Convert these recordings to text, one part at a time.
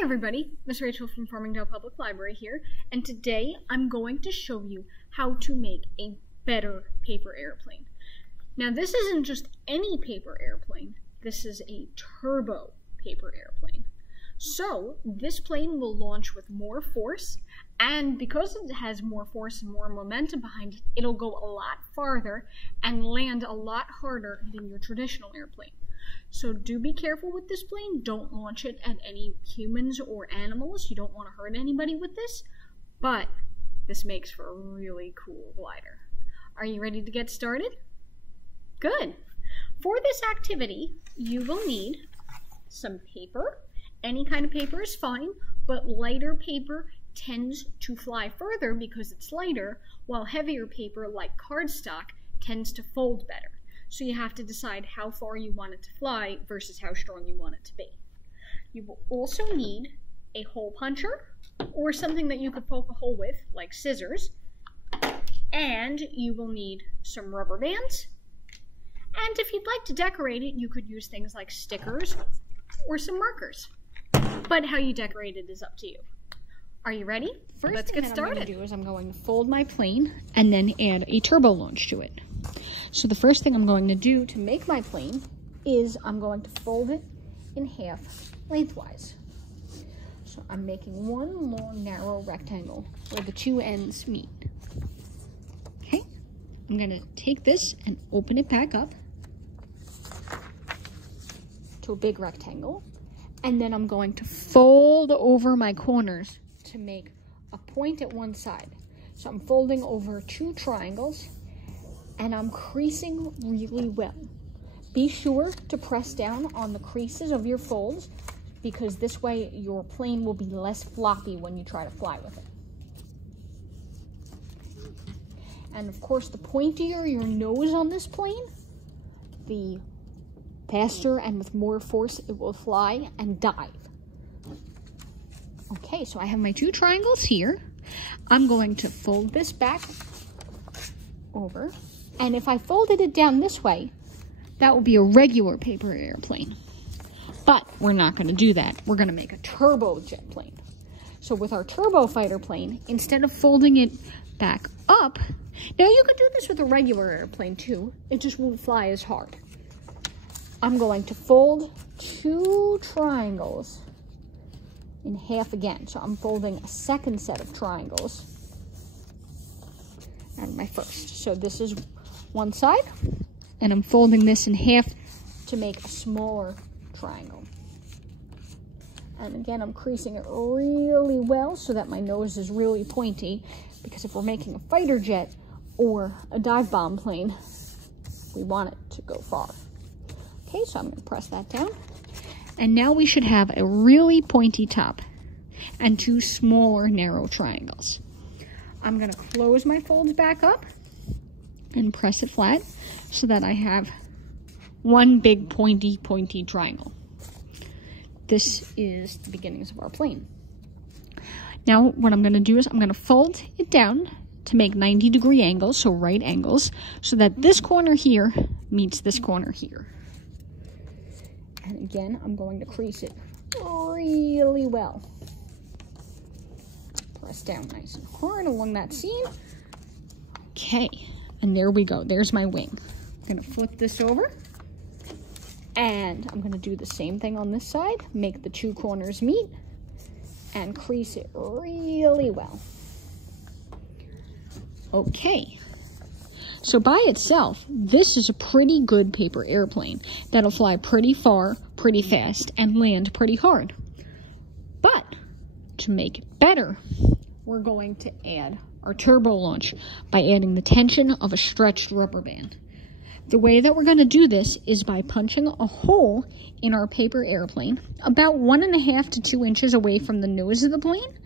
Hi everybody, Miss Rachel from Farmingdale Public Library here, and today I'm going to show you how to make a better paper airplane. Now this isn't just any paper airplane, this is a turbo paper airplane. So this plane will launch with more force, and because it has more force and more momentum behind it, it'll go a lot farther and land a lot harder than your traditional airplane. So do be careful with this plane. Don't launch it at any humans or animals. You don't want to hurt anybody with this, but this makes for a really cool glider. Are you ready to get started? Good. For this activity, you will need some paper. Any kind of paper is fine, but lighter paper tends to fly further because it's lighter, while heavier paper like cardstock tends to fold better. So you have to decide how far you want it to fly versus how strong you want it to be. You will also need a hole puncher or something that you could poke a hole with, like scissors. And you will need some rubber bands. And if you'd like to decorate it, you could use things like stickers or some markers. But how you decorate it is up to you. Are you ready? Let's get started. What I'm going to do is I'm going to fold my plane and then add a turbo launch to it. So the first thing I'm going to do to make my plane is I'm going to fold it in half lengthwise. So I'm making one long narrow rectangle where the two ends meet. Okay, I'm going to take this and open it back up to a big rectangle, and then I'm going to fold over my corners to make a point at one side. So I'm folding over two triangles and I'm creasing really well. Be sure to press down on the creases of your folds because this way your plane will be less floppy when you try to fly with it. And of course, the pointier your nose on this plane, the faster and with more force it will fly and dive. Okay, so I have my two triangles here. I'm going to fold this back over. And if I folded it down this way, that would be a regular paper airplane. But we're not going to do that. We're going to make a turbojet plane. So with our turbo fighter plane, instead of folding it back up, now you could do this with a regular airplane too. It just won't fly as hard. I'm going to fold two triangles in half again. So I'm folding a second set of triangles and my first. So this is one side, and I'm folding this in half to make a smaller triangle. And again, I'm creasing it really well so that my nose is really pointy, because if we're making a fighter jet or a dive bomb plane, we want it to go far. Okay, so I'm going to press that down. And now we should have a really pointy top and two smaller narrow triangles. I'm going to close my folds back up and press it flat so that I have one big pointy triangle. This is the beginnings of our plane. Now what I'm going to do is I'm going to fold it down to make 90-degree angles, so right angles, so that this corner here meets this corner here. And again, I'm going to crease it really well. Press down nice and hard along that seam. Okay, and there we go. There's my wing. I'm going to flip this over. And I'm going to do the same thing on this side. Make the two corners meet and crease it really well. Okay. So by itself, this is a pretty good paper airplane that'll fly pretty far, pretty fast, and land pretty hard. But to make it better, we're going to add our turbo launch by adding the tension of a stretched rubber band. The way that we're going to do this is by punching a hole in our paper airplane about 1.5 to 2 inches away from the nose of the plane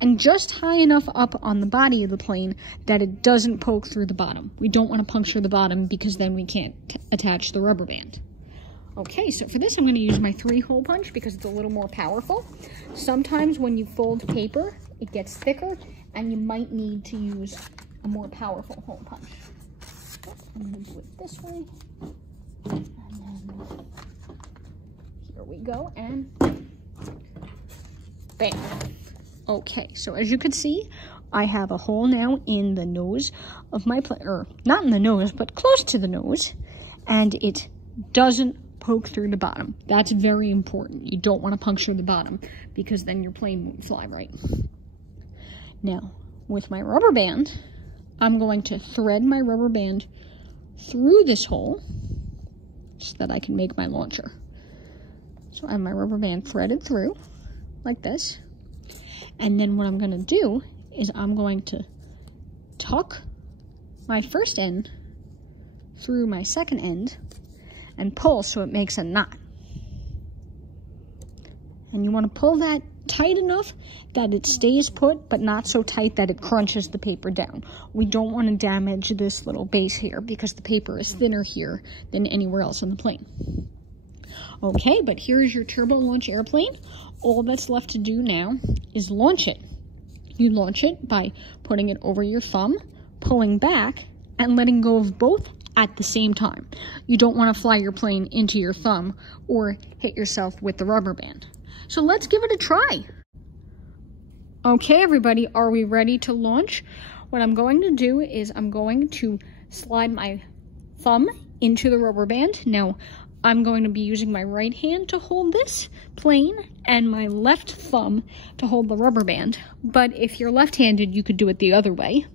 and just high enough up on the body of the plane that it doesn't poke through the bottom. We don't want to puncture the bottom because then we can't attach the rubber band. Okay, so for this I'm going to use my 3-hole punch because it's a little more powerful. Sometimes when you fold paper, it gets thicker and you might need to use a more powerful hole punch. I'm going to do it this way, and then here we go, and Bam. Okay, so as you can see, I have a hole now in the nose of my plane, or not in the nose, but close to the nose, and it doesn't poke through the bottom. That's very important. You don't want to puncture the bottom because then your plane won't fly right. Now, with my rubber band, I'm going to thread my rubber band through this hole so that I can make my launcher. So I have my rubber band threaded through like this. And then what I'm going to do is I'm going to tuck my first end through my second end and pull so it makes a knot. And you want to pull that tight enough that it stays put, but not so tight that it crunches the paper down. We don't want to damage this little base here because the paper is thinner here than anywhere else on the plane. Okay, but here's your turbo launch airplane. All that's left to do now is launch it. You launch it by putting it over your thumb, pulling back, and letting go of both at the same time. You don't want to fly your plane into your thumb or hit yourself with the rubber band. So let's give it a try. Okay, everybody, are we ready to launch? What I'm going to do is I'm going to slide my thumb into the rubber band. Now, I'm going to be using my right hand to hold this plane and my left thumb to hold the rubber band. But if you're left-handed, you could do it the other way.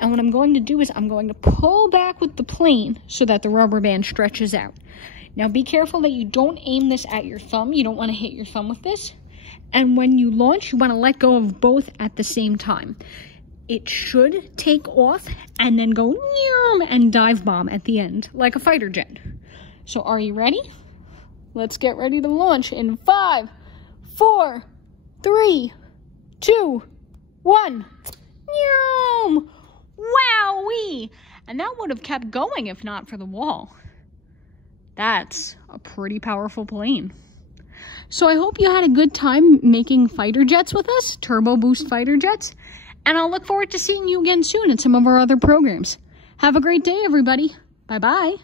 And what I'm going to do is I'm going to pull back with the plane so that the rubber band stretches out. Now be careful that you don't aim this at your thumb. You don't want to hit your thumb with this. And when you launch, you want to let go of both at the same time. It should take off and then go and dive bomb at the end, like a fighter jet. So are you ready? Let's get ready to launch in 5, 4, 3, 2, 1. Wowee! And that would have kept going if not for the wall. That's a pretty powerful plane. So I hope you had a good time making fighter jets with us, turbo boost fighter jets. And I'll look forward to seeing you again soon in some of our other programs. Have a great day, everybody. Bye-bye.